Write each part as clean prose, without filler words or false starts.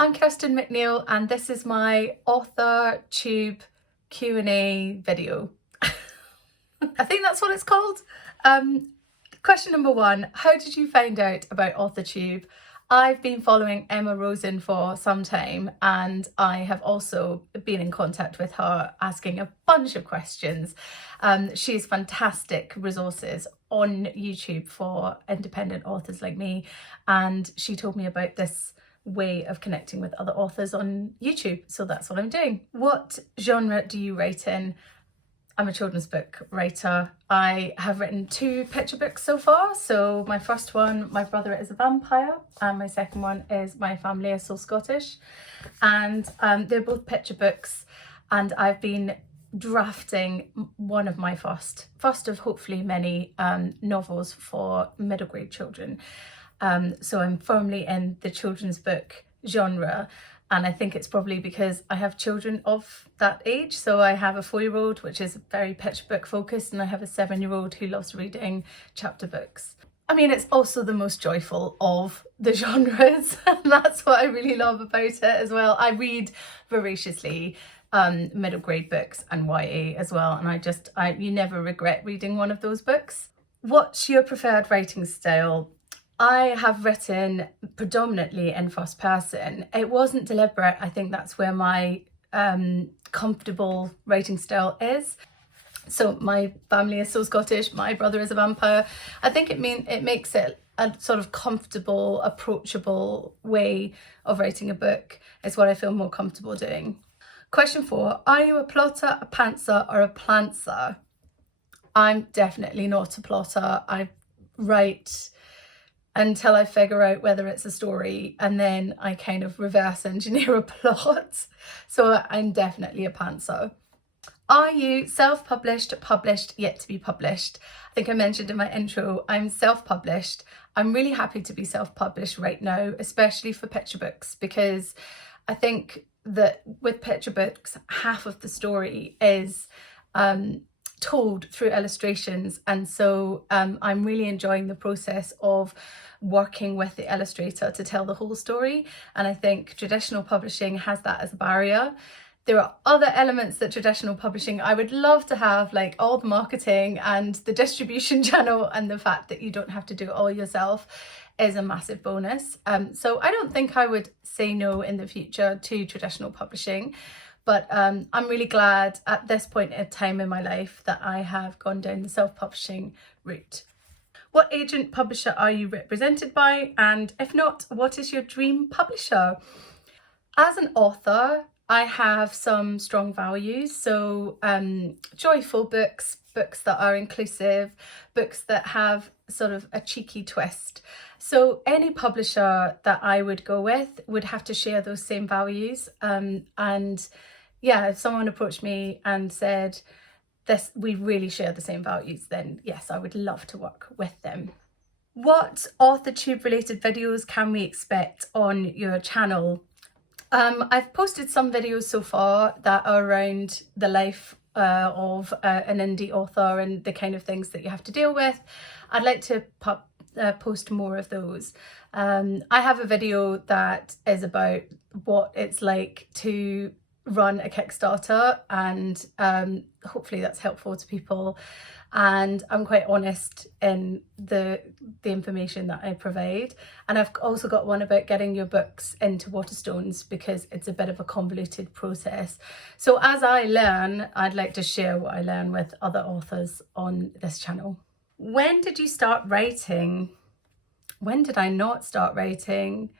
I'm Kirstin McNeil and this is my author tube Q&A video. I think that's what it's called. Question number one, how did you find out about AuthorTube? I've been following Emma Rosen for some time and I have also been in contact with her asking a bunch of questions. She has fantastic resources on YouTube for independent authors like me, and she told me about this way of connecting with other authors on YouTube, so that's what I'm doing. What genre do you write in? I'm a children's book writer. I have written 2 picture books so far. So my first one, My Brother is a Vampire, and my second one is My Family is So Scottish. And they're both picture books, and I've been drafting one of my first of hopefully many novels for middle grade children. So I'm firmly in the children's book genre. And I think it's probably because I have children of that age. So I have a 4-year-old, which is very picture book focused, and I have a 7-year-old who loves reading chapter books. I mean, it's also the most joyful of the genres, and that's what I really love about it as well. I read voraciously middle grade books and YA as well, and you never regret reading one of those books. What's your preferred writing style? I have written predominantly in first person. It wasn't deliberate. I think that's where my comfortable writing style is. So My Family is So Scottish, My Brother is a Vampire. I think it makes it a sort of comfortable, approachable way of writing a book is what I feel more comfortable doing. Question 4, are you a plotter, a pantser or a plantser? I'm definitely not a plotter. I write until I figure out whether it's a story, and then I kind of reverse engineer a plot. So I'm definitely a pantser. Are you self-published, published, yet to be published? I think I mentioned in my intro, I'm self-published. I'm really happy to be self-published right now, especially for picture books, because I think that with picture books, half of the story is told through illustrations, and so I'm really enjoying the process of working with the illustrator to tell the whole story, and I think traditional publishing has that as a barrier. There are other elements that traditional publishing I would love to have, like all the marketing and the distribution channel, and the fact that you don't have to do it all yourself is a massive bonus. So I don't think I would say no in the future to traditional publishing. But I'm really glad at this point in time in my life that I have gone down the self-publishing route. What agent publisher are you represented by? And if not, what is your dream publisher? As an author, I have some strong values. So joyful books, books that are inclusive, books that have sort of a cheeky twist. So any publisher that I would go with would have to share those same values. And yeah, if someone approached me and said, we really share the same values, then yes, I would love to work with them. What AuthorTube related videos can we expect on your channel? I've posted some videos so far that are around the life of an indie author and the kind of things that you have to deal with. I'd like to post more of those. I have a video that is about what it's like to run a Kickstarter, and hopefully that's helpful to people, and I'm quite honest in the information that I provide. And I've also got one about getting your books into Waterstones, because it's a bit of a convoluted process. So as I learn, I'd like to share what I learn with other authors on this channel. When did you start writing? When did I not start writing?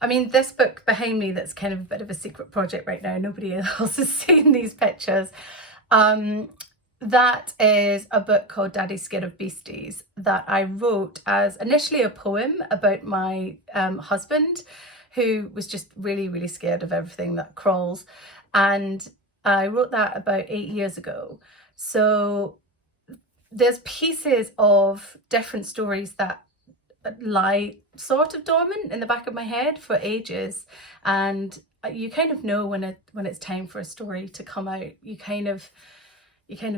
I mean, this book behind me, that's kind of a bit of a secret project right now, nobody else has seen these pictures. That is a book called Daddy's Scared of Beasties that I wrote as initially a poem about my husband, who was just really, really scared of everything that crawls. And I wrote that about 8 years ago. So there's pieces of different stories that lie sort of dormant in the back of my head for ages, and you kind of know when it's time for a story to come out. You kind of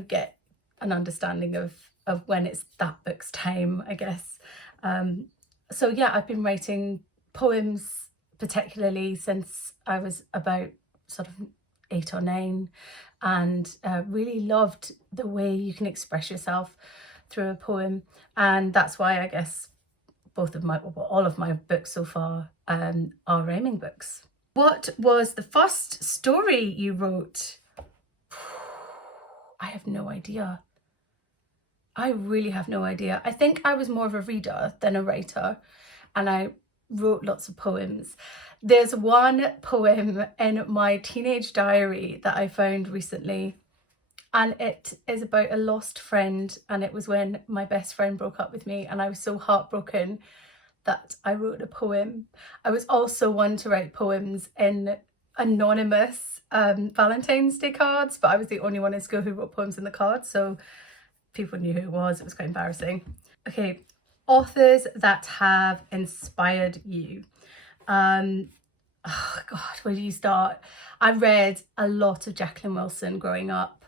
get an understanding of when it's that book's time, I guess. So yeah, I've been writing poems particularly since I was about sort of 8 or 9, and really loved the way you can express yourself through a poem. And that's why I guess all of my books so far are rhyming books. What was the first story you wrote? I have no idea. I really have no idea. I think I was more of a reader than a writer, and I wrote lots of poems. There's one poem in my teenage diary that I found recently, and it is about a lost friend, and it was when my best friend broke up with me and I was so heartbroken that I wrote a poem. I was also one to write poems in anonymous Valentine's Day cards, but I was the only one in school who wrote poems in the cards, so people knew who it was. It was quite embarrassing. Okay, authors that have inspired you. Oh God, where do you start? I read a lot of Jacqueline Wilson growing up.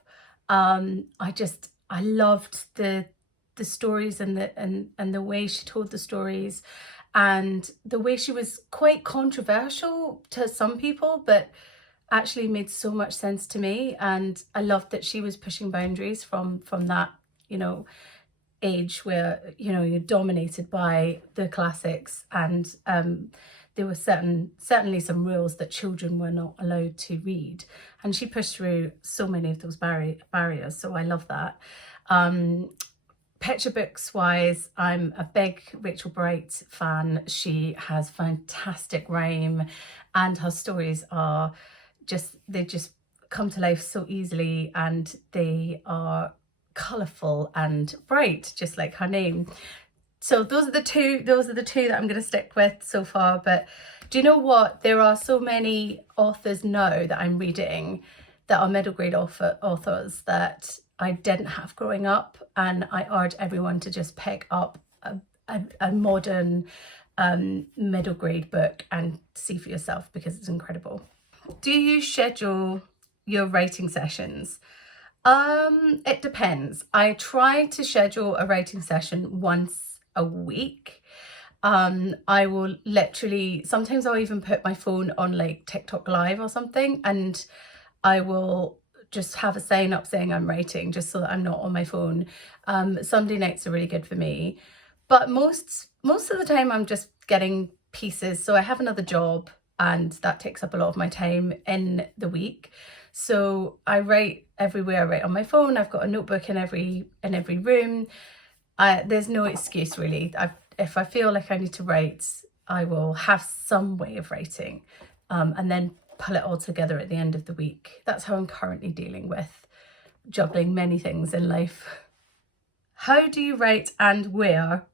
I loved the stories and the way she told the stories, and the way she was quite controversial to some people, but actually made so much sense to me. And I loved that she was pushing boundaries from that, you know, age where, you know, you're dominated by the classics, and there were certainly some rules that children were not allowed to read, and she pushed through so many of those barriers. So I love that. Picture books wise, I'm a big Rachel Bright fan. She has fantastic rhyme, and her stories are they just come to life so easily, and they are colourful and bright, just like her name. So those are the two that I'm going to stick with so far. But do you know what? There are so many authors now that I'm reading that are middle grade authors that I didn't have growing up, and I urge everyone to just pick up a modern middle grade book and see for yourself, because it's incredible. Do you schedule your writing sessions? It depends. I try to schedule a writing session once a week. I will literally, sometimes I'll even put my phone on like TikTok live or something, and I will just have a sign up saying I'm writing, just so that I'm not on my phone. Sunday nights are really good for me, but most of the time I'm just getting pieces. So I have another job, and that takes up a lot of my time in the week. So I write everywhere. I write on my phone. I've got a notebook in every room. There's no excuse really. If I feel like I need to write, I will have some way of writing, and then pull it all together at the end of the week. That's how I'm currently dealing with juggling many things in life. How do you write and where?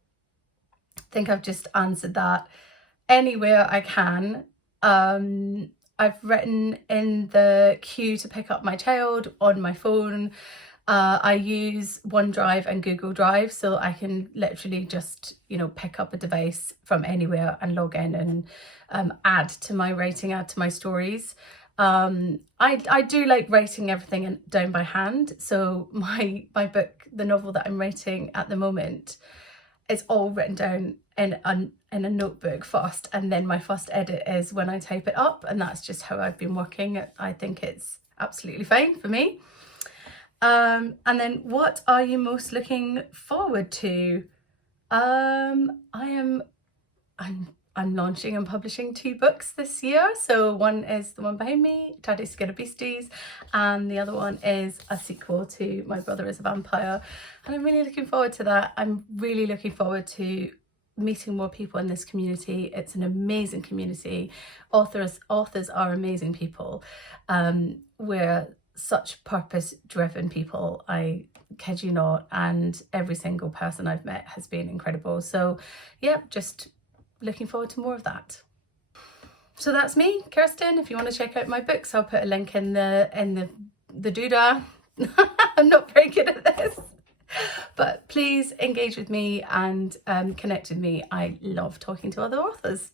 I think I've just answered that. Anywhere I can. I've written in the queue to pick up my child, on my phone. I use OneDrive and Google Drive, so I can literally just, you know, pick up a device from anywhere and log in and add to my writing, add to my stories. I do like writing everything down by hand. So my book, the novel that I'm writing at the moment, it's all written down in a notebook first, and then my first edit is when I type it up, and that's just how I've been working. I think it's absolutely fine for me. And then what are you most looking forward to? I'm launching and publishing 2 books this year. So one is the one behind me, Taddy's Scared of Beasties, and the other one is a sequel to My Brother is a Vampire. And I'm really looking forward to that. I'm really looking forward to meeting more people in this community. It's an amazing community. Authors are amazing people. We're such purpose-driven people, I kid you not, and every single person I've met has been incredible. So yeah, just looking forward to more of that. So that's me, Kirstin. If you want to check out my books, I'll put a link in the doodah. I'm not very good at this, but please engage with me and connect with me. I love talking to other authors.